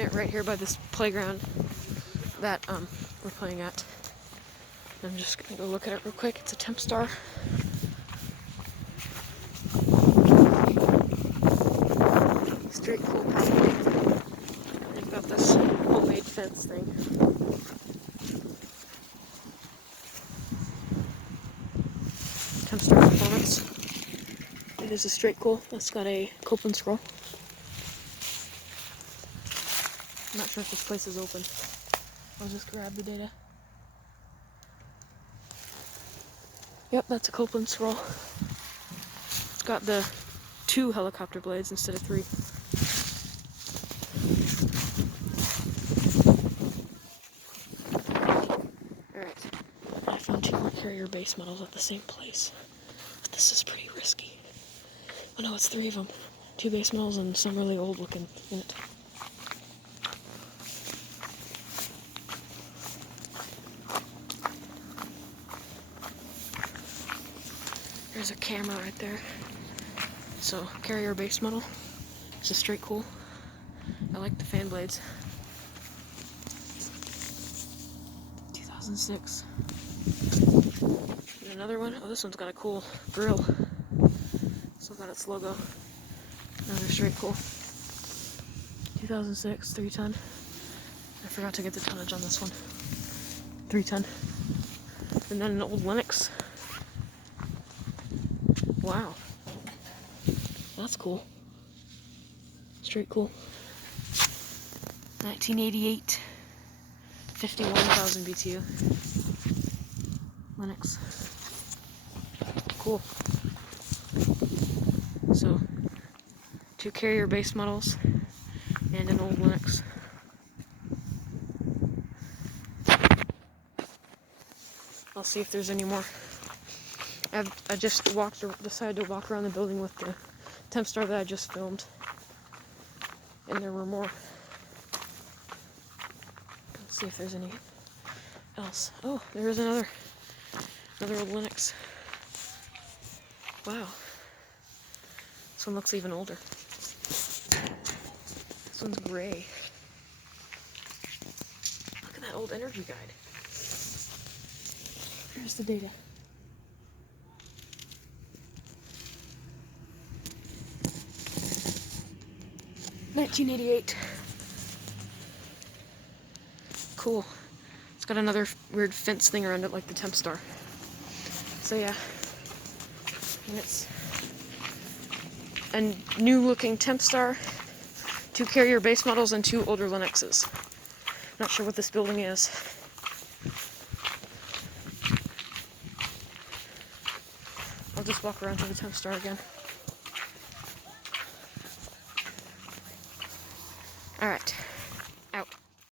unit right here by this playground that we're playing at. I'm just gonna go look at it real quick. It's a Tempstar. Straight cool property. They've got this homemade fence thing. Tempstar Performance. It is a straight cool. That's got a Copeland scroll. I'm not sure if this place is open. I'll just grab the data. Yep, that's a Copeland scroll. It's got the 2 helicopter blades instead of 3. Alright, I found 2 more carrier base models at the same place. But this is pretty risky. Oh no, it's 3 of them. 2 base models and some really old looking unit. There's a camera right there. So, carrier base model. It's a straight cool. I like the fan blades. 2006. And another one. Oh, this one's got a cool grille. Still got its logo. Another straight cool. 2006, 3 ton. I forgot to get the tonnage on this one. 3 ton. And then an old Lennox. Wow. That's cool. Straight cool. 1988. 51,000 BTU. Lennox. Cool. So, 2 carrier base models and an old Lennox. I'll see if there's any more. I just decided to walk around the building with the Tempstar that I just filmed, and there were more. Let's see if there's any else. Oh, there is another old Lennox. Wow, this one looks even older. This one's gray. Look at that old energy guide. Here's the data. $1988. Cool. It's got another weird fence thing around it like the Tempstar. So yeah. And it's a new looking Tempstar, 2 carrier base models, and 2 older Lennoxes. Not sure what this building is. I'll just walk around to the Tempstar again. Alright.